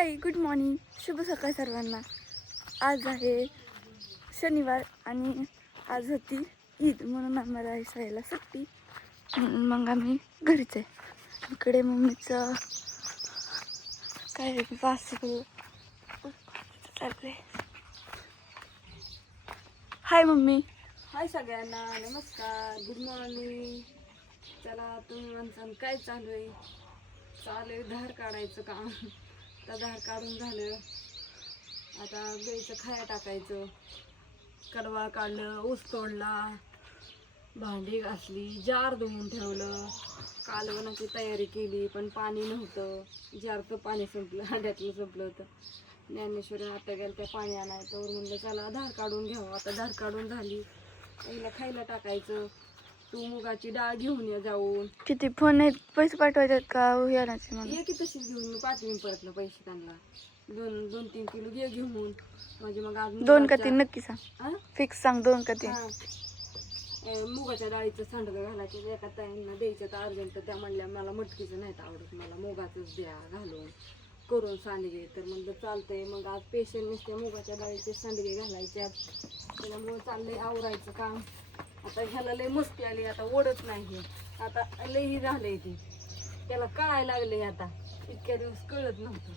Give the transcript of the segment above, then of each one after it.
Hi good morning, शुभ सकाळ सर्वांना. आज आहे शनिवार आणि आज होती ईद म्हणून आम्हाला शाळेला सुट्टी. मग आम्ही घरीच आहे. इकडे मम्मीचं काय वासरू चाललंय. हाय मम्मी. हाय सगळ्यांना, नमस्कार, गुड मॉर्निंग. चला तुम्ही म्हणसान काय चालू आहे? चालू आहे धार काढायचं काम. आता धार काढून झालं, आता गाईचं खाया टाकायचं. कडवा काढलं, ऊस तोडला, भांडी घासली, जार धुवून ठेवलं, कालवणाची तयारी केली पण पाणी नव्हतं. जारचं पाणी संपलं, हांड्यातलं संपलं होतं. ज्ञानेश्वरी आता गेलं त्या पाणी आणायचं. म्हणलं चला धार काढून घ्यावं. आता धार काढून झाली, पहिला खायला टाकायचं. तू मुगाची डाळ घेऊन ये जाऊन. किती फोन आहेत, पैसे पाठवायचे का येण्याचे? मला ये की तशीच घेऊन मी पाठवीन परतलं पैसे त्यांना. 2-3 किलो घे घेऊन. म्हणजे मग आज 2 का 3 नक्की सांग. हा? फिक्स सांग, 2 का 3. मुगाच्या डाळीचं सांडगं घालायचं. एका ताईंना द्यायचं तर अर्जंट. त्या म्हणल्या मला मटकीचं नाही आवडत, मला मुगाचंच द्या घालून करून सांडगे. तर म्हणलं चालतंय. मग आज पेशंट नसते, मुगाच्या डाळीचे सांडगे घालायचे. त्याच्यामुळं चाललंय आवरायचं काम. आता ह्याला लय मस्ती आली, आता ओढत नाही. आता लई झालंय ते, त्याला कळायला लागले. आता इतक्या दिवस कळत नव्हतं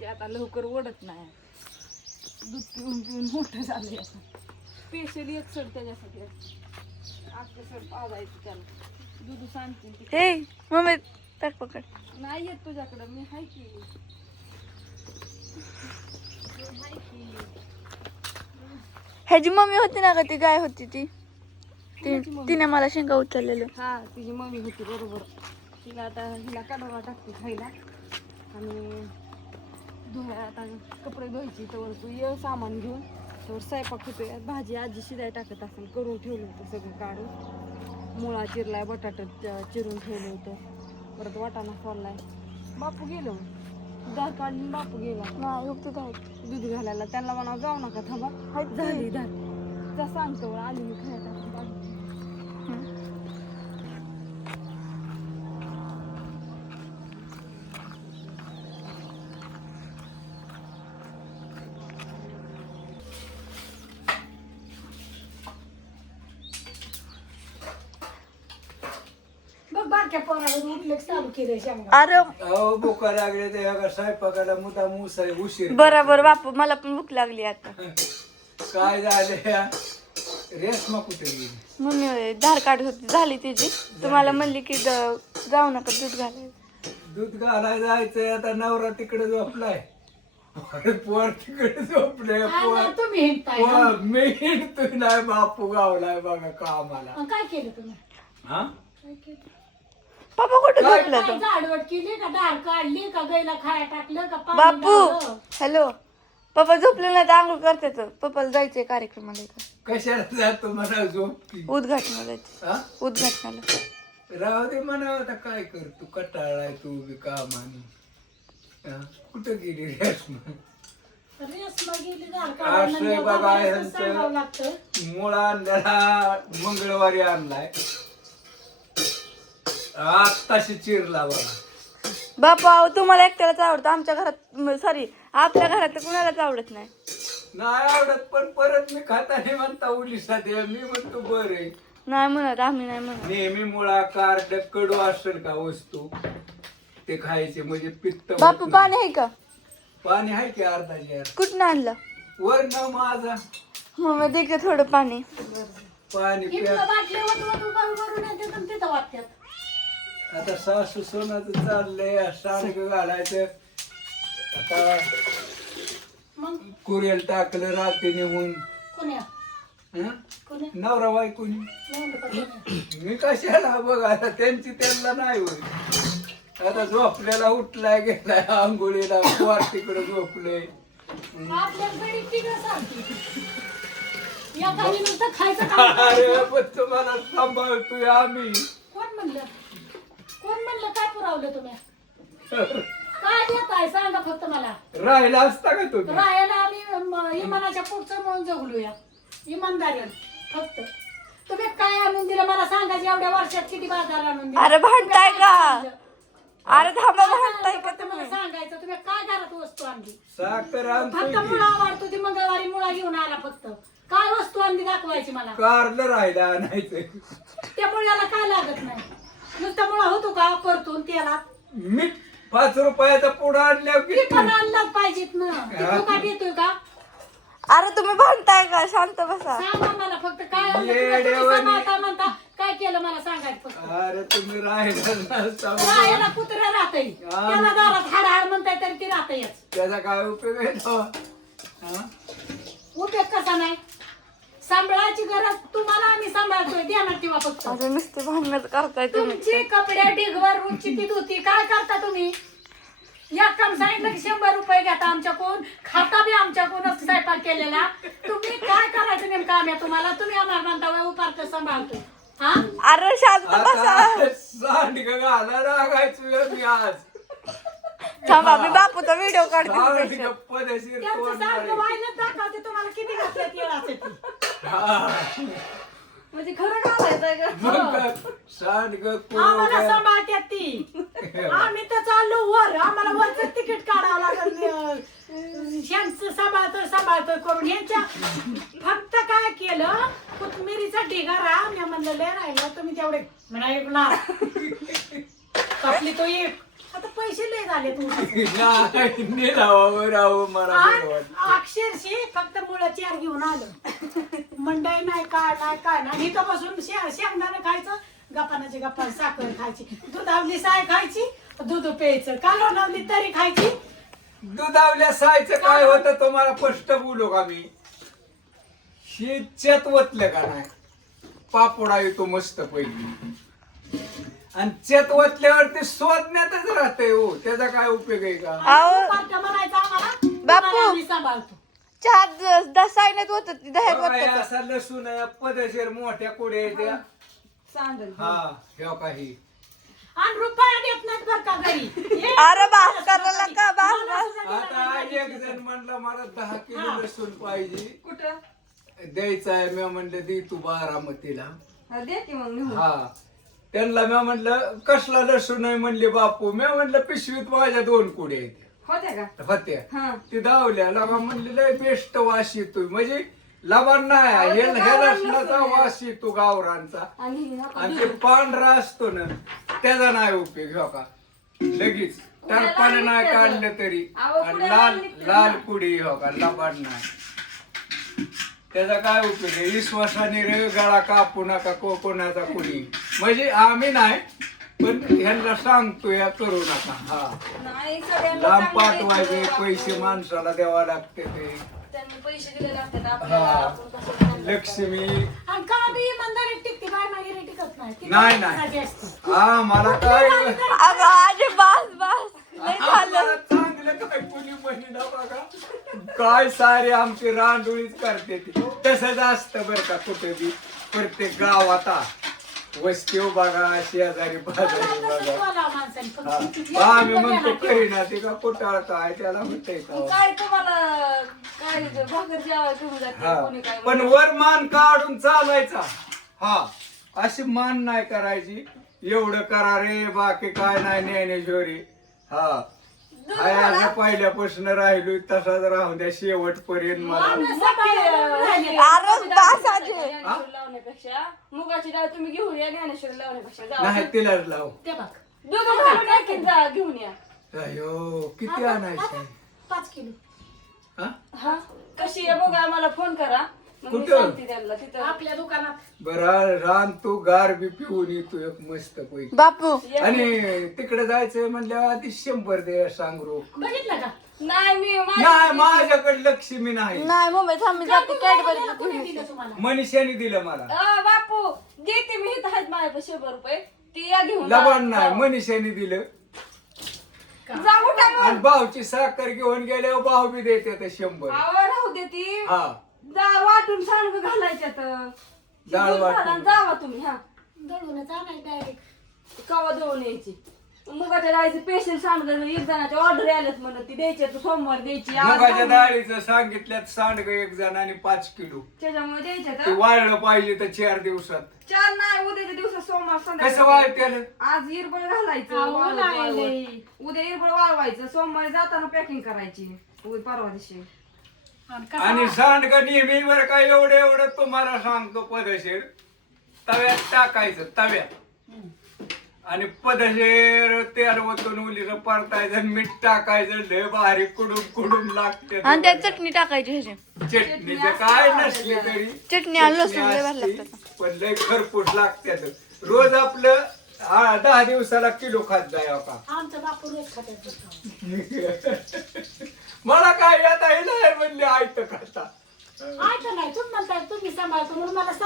ते, आता लवकर ओढत नाही. दूध पिऊन पिऊन मोठं झालंय. आता स्पेशली एक सड त्याच्यासाठी आजचं सड पाजायचं त्याला. दूध सांगते हे मम्मी ताट पकड. नाही येत तुझ्याकडं, मी हाय की. ह्याची मम्मी होती ना का, ती गाय होती ती तिने मला शेंगा उचललेलं. हा, तिची मम्मी होती बरोबर. तिला आता हिला कडवा टाकते खायला आणि धुया. आता कपडे धुवायची. तर तू ये सामान घेऊन. तर स्वयंपाक होतोय. भाजी आजी शिजाय टाकत असेल, करून ठेवलं होतं सगळं काढून. मुळा चिरलाय, बटाटा चिरून ठेवलं होतं. परत वाटाणा फोडलाय. बापू गेलो, दार काढून बापू गेला दूध घालायला. त्यांना म्हणा जाऊ नका, थांबा झाली धार. जा सांगतो आली मी खायला टाकून काढून. अरे भूका लागले ते स्वयंपाकाला मुद्दा मुसाय उशीर. बरोबर बापू, मला पण भूक लागली आता. काय झाले? रेशमा कुठे गेली? मम्मी धार काढत होती, झाली तिची. तुम्हाला म्हणली की जाऊ नका दूध घालायला. दूध घालायला जायचंय. आता नवरा तिकडे झोपलाय, पोर तिकडे झोपले. मी हिंडतोय नाही. बापू गावलाय बघा कामाला. काय केलं तुम्ही? हा, पप्पा कुठे झोपला तो? झाडवट केली का, डाळ काढली का, गाईला खाया टाकलं का, पाणी बापू लावलं? हॅलो, पप्पा झोपले नाही तर आंघोळ करतात. पप्पाला जायचंय कार्यक्रमाला. कशाला जातो म्हणा झोपती? उद्घाटनाला जायचं. हा, उद्घाटनाला राहू दे म्हणा. आता काय कर, तू कटाळाय तू बी कामाने. कुठं गेली रेशमा? रेशमा गेली डाळ असं काढायला. बघा बाबाला ह्यांचं. सांगावं लागतं. मुळा आणलेला मंगळवारी आणलाय, आत्ताशी चिरला बघा. बापा अहो, तुम्हाला एकट्यालाच आवडतं. आमच्या घरात सॉरी आपल्या घरात तर कुणालाच आवडत नाही. नाही आवडत, पण परत मी खाताने म्हणता उलिसा दे. मी म्हणतो बरे. नाही म्हणत, आम्ही नाही म्हणत. नेहमी मुळा कारड कडू असेल का वस्तू ते खायचे म्हणजे पित्त होत बापू नाही. पाणी आहे का? पाणी आहे की अर्धा जार कुठं आणलं? वर न माझा मम्मी दे की थोडं पाणी. पाणी प्या. इथलं बाटली वत भरून येते तर तिथं वाटतात. आता सासू सोनाचं चाललंय सांडग घालायचं. आता मग कुरेल टाकलं रात्री निघून. कोण्या हं? कोण्या नवरा बायकोनी. म्हणलं का कोण्या? मी कशाला बघ, आता त्यांची त्यांना नाही होय. आता झोपल्याला उठलाय गेलाय आंघोळीला, पोर तिकडे झोपले. आपल्या गडी तिघं सांगते. एकाने नुसतं खायचं काम अरे करायचं. पण तुम्हाला सांभाळतोय आम्ही. कोण म्हणलं? कोण म्हणलं? काय पुरवलं तुम्ही? काय देताय सांगा फक्त मला. राहिला असता का तुम्ही? राहायला आम्ही इमानाच्या पुढचं म्हणून जगलूया. इमानदारीनं फक्त. तुम्ही काय आणून दिलं मला सांगायचं? एवढ्या वर्षात किती बाजार आणून दिला? अरे भांडताय का? अरे थांबा म्हणताय का फक्त मला सांगायचं तुम्ही काय घरात वस्तू आणली साखर फक्त आणतोय मुळा आवडतो ती मंगळवारी मुळा घेऊन आला फक्त काय वस्तू आणली दाखवायची मला कारलं राहिलं आणायचं. त्या मुळ्याला काय लागत नाही नुसता मुळा होतो का परतून त्याला मीठ 5 रुपयाचा पुडा आणल्यावर ती किती? पण आणलाच पाहिजेत ना ती फुकट येतोय का अरे तुम्ही म्हणताय का शांत बसा सांगा मला फक्त काय आणलं तुला? तुम्ही येड्यावानी. सांभाळता म्हणता काय केलं मला सांगायचं फक्त अरे तुम्ही राहिलं नसता. राहायला कुत्रा राहतय त्याला दारात हाड हाड म्हणताय तरी ती राहतयच त्याचा काय उपयोग आहे तो? हा? उपयोग कसा नाही सांभाळायची गरज तुम्हाला आम्ही सांभाळतोय ध्यानात ठेवा फक्त अरे नुसते भांडणच करताय तुम्ही तुमची कपडे ढिगभर रुची ती धुती काय करता तुम्ही एक काम सांगितलं की 100 रुपये घेता आमच्याकडून खाता बी आमच्याकडूनच स्वयंपाक केलेला तुम्ही काय करायचं नेमकं आम्ही तुम्हाला तुम्ही आम्हाला म्हणता वय उपार्थ सांभाळतो हा अरे शांत बसा आता सांडग घाला लागायचं मी आज. थांबा मी बापूचा व्हिडिओ काढते सांडग पदशीर त्यांचं तोंड सारखं मारेल. वाहिलंच दाखवते तुम्हाला किती घातलं तिळाचं ती हा. म्हणजे खरं घालायचंय का मग काय? सांडग आम्हाला पोरं. सांभाळतात ती आम्ही तर चाललो वर आम्हाला वरच तिकीट काढावं लागल ह्यांचं सांभाळतोय करून ह्यांच्या फक्त काय केलं कोथमिरीचा ढिगारा मी म्हणलं लय राहिलं तुम्ही तेवढे ऐकणार कापली तो एक आता पैसे लय झाले तुमचे नाही, निलावावर राहू मला बरं वाटतं. अक्षरशी फक्त मुळं चार घेऊन आलं मंडई नाही काय नाही इथं बसून शेंगदाणं खायचं गप्पानाची गप्पा साखर खायची दुधावली साय खायची दूध प्यायचं कालवण लावली तरी खायची दुधावल्या सायचं काय होतं तुम्हाला स्पष्ट बोलू का मी शेत वतलं का नाही पापोडा येतो मस्त पहिली आणि चेत वतल्यावर ते शोधण्यातच राहतंय हो त्याचा काय उपयोग आहे का अहो पार्ट्या म्हणायचं आम्हाला बापू. तुम्हाला आम्ही सांभाळतो चहा सायण्यात होत दह्यात बघा, हे होत असा लसूण आहे, पदशीर मोठ्या कुड्या येत्या सांडल हा ह्या काही आणि रुपया देत नाहीत बरं का घरी अरे बास करायला का बास आता एक जण म्हणला मला 10 किलो लसूण पाहिजे कुठं द्यायचा आहे मी म्हणलं दे तू बारामतीला हा, दे की मग निघून. हा त्यांना मी म्हणलं कसला लसूण आहे म्हणले बापू मी म्हणलं पिशवीत माझ्या 2 कुड्या येत्या होत्या का होत्या हा ती धावल्या लगा म्हणले लय बेस्ट वास येतोय म्हणजे लबान नाही ह्या लसणाचा वास येतो गावरांचा आणि आणि ते पांढरा असतो ना त्याचा नाही उपयोग हो का लगेच टरपानं नाही काढलं तरी आणि लाल लाल कुडी हो का लबान नाही त्याचा काय उपयोग आहे विश्वासाने रे गळा कापू नका कोणाचा कुणी म्हणजे आम्ही नाही पण ह्यांना सांगतो या करू नका हा नाही सगळ्यांना लांब चांगलं पाठवायचे येतं. पैसे माणसाला द्यावा लागते ते त्यांनी पैसे दिले लागतात आपल्याला हा आपण कसं सांगू? लक्ष्मी आणि का बी इमानदारी टिकते बाय मागे टिकत नाही ती नाही, माणसाची नाही. असते. हा मला काय अगं आजी बास लय झालं आम्हाला चांगलं काय कुणी महिना बघा काय सारे आमची रांडोळीच करते ती तसंच असतं बरं का कुठे बी प्रत्येक गावात वस्ती बघा शेजारी बाजारी तसंच बघा बोलावं माणसाने फक्त. हा. एक आम्ही रुपया म्हणतो नाही. करीना ते का कुटाळ काय त्याला म्हणतंय का काय तुम्हाला काय भाकर जेवाय घेऊन जाते हा कोणी काय पण वर मान काढून चालायचा हा अशी मान नाही करायची एवढं करा रे बाकी काय नाही ज्ञानेश्वरी हा हाय असं पहिल्यापासून राहिलो तसाच राहू द्या शेवटपर्यंत मला आम्ही सांभाळून राहिले. अरे बास आजी ज्ञानेश्वरी लावण्यापेक्षा मुगाची डाळ तुम्ही घेऊन या ज्ञानेश्वरी लावण्यापेक्षा जाऊ नाही तिलाच लाव ते बघ दूध घालून टाकीत जा घेऊन या अयो किती आणायचं 5 किलो हा हा कशी आहे बघा मला फोन करा मग मी कुठं? सांगते त्यांना तिथं आपल्या दुकानात बरं रान तू गार बी पिऊन येतो एक मस्त पैकी बापू आणि तिकडे जायचंय म्हणल्यावर आधी 100 दे सांग रोख बघितलं का नाही मी नाही माझ्याकडे लक्ष्मी नाही नाही मुंबईत आम्ही जातो कॅडबरी कोणी दिलं तुम्हाला मनीषाने दिलं मला बापू देते मी इथं आहेत माझ्यापाशी 100 रुपये ती या घेऊन लबान नाही मनीषाने दिलं जाऊ टाकून आणि भाऊची साखर घेऊन गेल्यावर भाऊ बी देते आता 100 राहू दे ती हा डाळ वाटून सांग घालायच्यात डाळ वाटून. जावा तुम्ही हा दळूनच आणाय डायरेक्ट कवा दळून यायची मुगाच्या डाळीचे पेशंट सांगत एक जणाची ऑर्डर आल्यात म्हणत ती द्यायची तर सोमवार द्यायची आज मुगाच्या नाही. डाळीचं सांगितल्यात सांडग एक जणांनी 5 किलो त्याच्यामुळे द्यायच्या ते तर वाळलं पाहिजे तर 4 दिवसात 4 नाही उद्याच्या दिवसात सोमवार कसं संध्याकाळी वाळतेल आज इरबळ घालायचं अहो, वाळवत नाही वाळवत. लई. उद्या इरबळ वाळवायचं सोमवारी जाताना पॅकिंग करायची परवा दिवशी आणि कसं आणि सांडग नेहमी बरं का एवढं तुम्हाला सांगतो पदशीर तव्यात टाकायचं तव्यात आणि पदशीर तेल ओतून उलीचं परतायचं आणि मीठ टाकायचं लय भारी कुडूम लागते आणि त्यात चटणी टाकायची ह्याची चटणीचं काय नसली तरी चटणी आणि लसूण लय भारी असती, लागतं. पण लय खरपूस लागतात रोज आपलं 10 दिवसाला किलो खात जाय का आमचं बापू रोज खात्यात मला काय आता हे नाही म्हणले आयत खाता ऐका नाही तुम्ही म्हणताय तुम्ही सांभाळतो म्हणून मला असं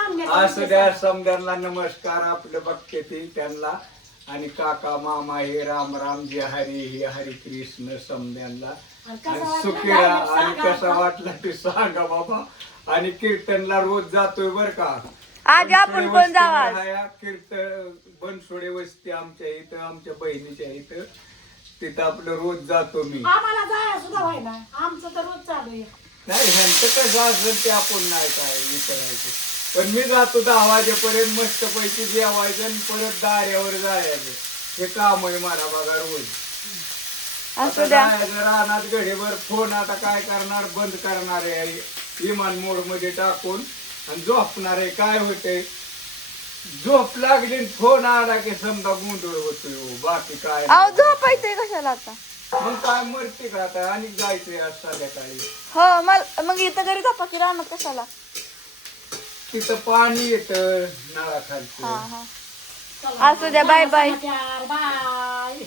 द्या सांगण्यात समद्यांना नमस्कार आपलं बघते ते त्यांना आणि काका मामा हे राम राम जे हरी हे हरी कृष्ण समद्यांना आणि कसं आणि वाटलं सुखीरा गायब आणि सांगा कसा आता. वाटला ते सांगा बाबा आणि कीर्तनला रोज जातोय बर का आज आपण पण जाऊ आज. कीर्तन बनसोडे वस्ती आमच्या इथं आमच्या बहिणीच्या इथं तिथं आपलं रोज जातो मी आम्हाला जाया सुद्धा व्हायला आमचं तर रोज चालू आहे नाही ह्यांचं कसं असेल ते आपण नाही काय विचारायचं पण मी जातो 10 वाजेपर्यंत मस्त पैकी जेवायचं आणि परत दाऱ्यावर जायचं हे काम आहे मला बघा रोज असू द्या रानात घडीभर फोन आता काय करणार बंद करणार आहे विमान मोड मध्ये टाकून आणि झोपणार आहे काय होतंय झोप लागली आणि फोन आला की समजा गोंधळ होतोय हो. बाकी काय अहो नाही. झोपायचंय कशाला आता मग काय मरते का आता आणि जायचंय आज संध्याकाळी हो मला मग इथं घरी झोपा की राहणार कशाला तिथं पाणी येतं नळाखालचं हा हा असू द्या बाय बाय बाय